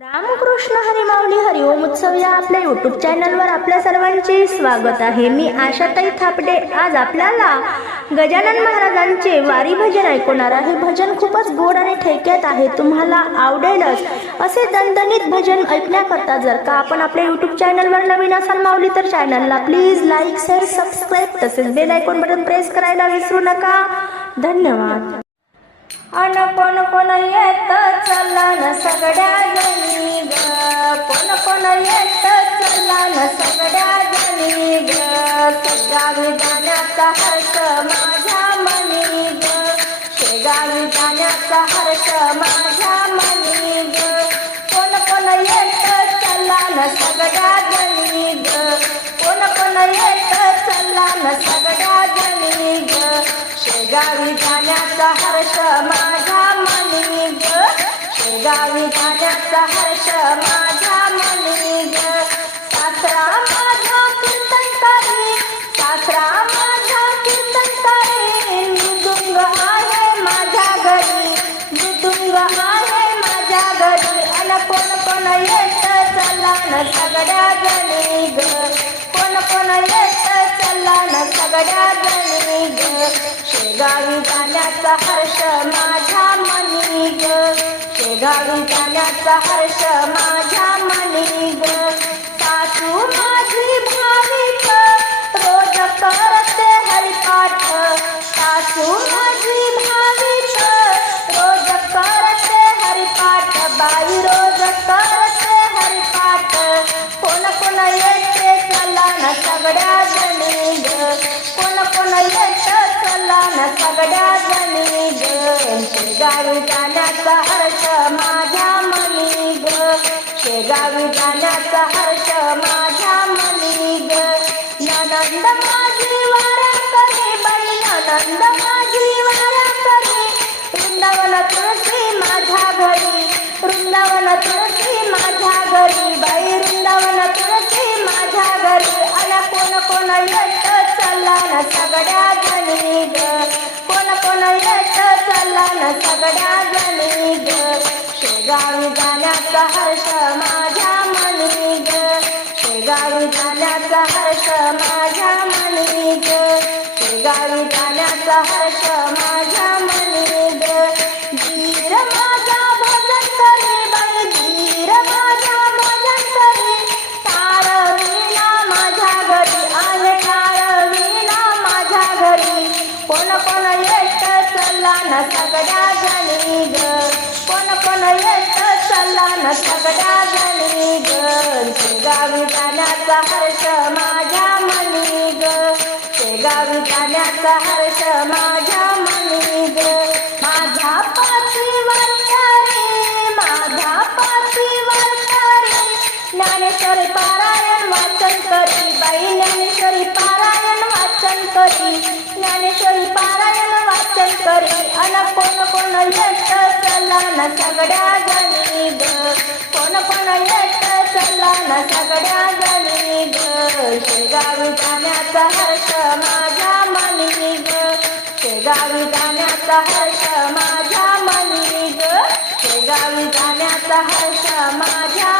रामकृष्ण हरी माऊली हरिओम उत्सव या आपल्या यूट्यूब चॅनलवर आपल्या सर्वांचे स्वागत आहे। मी आशाताई थापडे आज आपल्याला गजानन महाराजांचे वारी भजन ऐकवणार आहे। भजन खूपच गोड आणि ठेक्यात आहे, तुम्हाला आवडेलच। असे दणदणीत भजन ऐकण्याकरता जर का आपण आपल्या यूट्यूब चॅनलवर नवीन असाल माऊली तर चॅनलला प्लीज लाईक शेअर सबस्क्राईब तसेच बेल आयकॉन बटन प्रेस करायला विसरू नका। धन्यवाद। अन कोण कोण येत चला न सगळ्या जणी ग, कोण कोण येत चला न सगळ्या जणी ग, शेगावी जाण्याचा हर्ष माझ्या मनी ग, शेगावी जाण्याचा हर्ष माझ्या मनी ग, कोण कोण येत चला न सगळ्या जणी ग, कोण कोण येत चला न सगळ्या जणी ग, शेगावी जाण्याचा हर्ष माझ्या मनी ग, शेगावी जाण्याचा हर्ष माझ्या मनी ग, सासरा माझा कीर्तनकारी, सासरा माझा कीर्तनकारी, मृदुंग आहे माझ्या घरी, मृदुंग आहे माझ्या घरी, अन कोण कोण येत चला न सगळ्या जणी ग, कोण कोण येत चला न सगळ्या जणी ग, शेगावी जाण्याचा हर्ष माझ्या मनी ग, शेगावी जाण्याचा हर्ष माझ्या मनी ग, सासू माझी भाविक रोज करते हरिपाठ, सासू माझी भाविक रोज करते हरिपाठ, बाई रोज करते हरिपाठ, कोण कोण येते चला न सगळ्या जणी ग, कोण कोण येत चला न सगळ्या जणी ग, शेगावी जाण्याचा हर्ष माझ्या मनी ग, शेगावी जाण्याचा हर्ष माझ्या मनी ग, ननंद माझी वारा करी, बाई ननंद माझी वारा करी, वृंदावन तुळशी माझ्या घरी, वृंदावन तुळशी माझ्या घरी, बाई वृंदावन तुळशी माझ्या घरी, अन कोण कोण येत चला न सगळ्या जणी ग, कोण कोण येत चला न सगळ्या जणी ग, शेगावी जाण्याचा हर्ष माझ्या मनी ग, शेगावी जाण्याचा हर्ष माझ्या मनी ग, शेगावी जाण्याचा हर्ष माझ्या मनी ग, धीर माझा भजन करी, बाई धीर माझा भजन करी, टाळ विना माझ्या घरी, आले टाळ विना माझ्या घरी, कोण कोण येत चला न सगळ्या जणी ग, कोण कोण येत चला न सगळ्या जणी ग, शेगावी जाण्याचा हर्ष माझ्या मनी ग, शेगावी जाण्याचा हर्ष माझ्या मनी ग, माझ्या पाठीवर करी, माझ्या पाठीवर करी, ज्ञानेश्वरी पारायण वाचन करी, बाई ज्ञानेश्वरी पारायण वाचन करी, ज्ञानेश्वरी पारायण वाचन करी, अन कोण कोण येत चला न सगळ्या जणी ग, कोण कोण येत चला न सगळ्या जणी ग, शेगावी जाण्याचा हर्ष माझ्या मनी ग, शेगावी जाण्याचा हर्ष माझ्या मनी ग, शेगावी जाण्याचा हर्ष माझ्या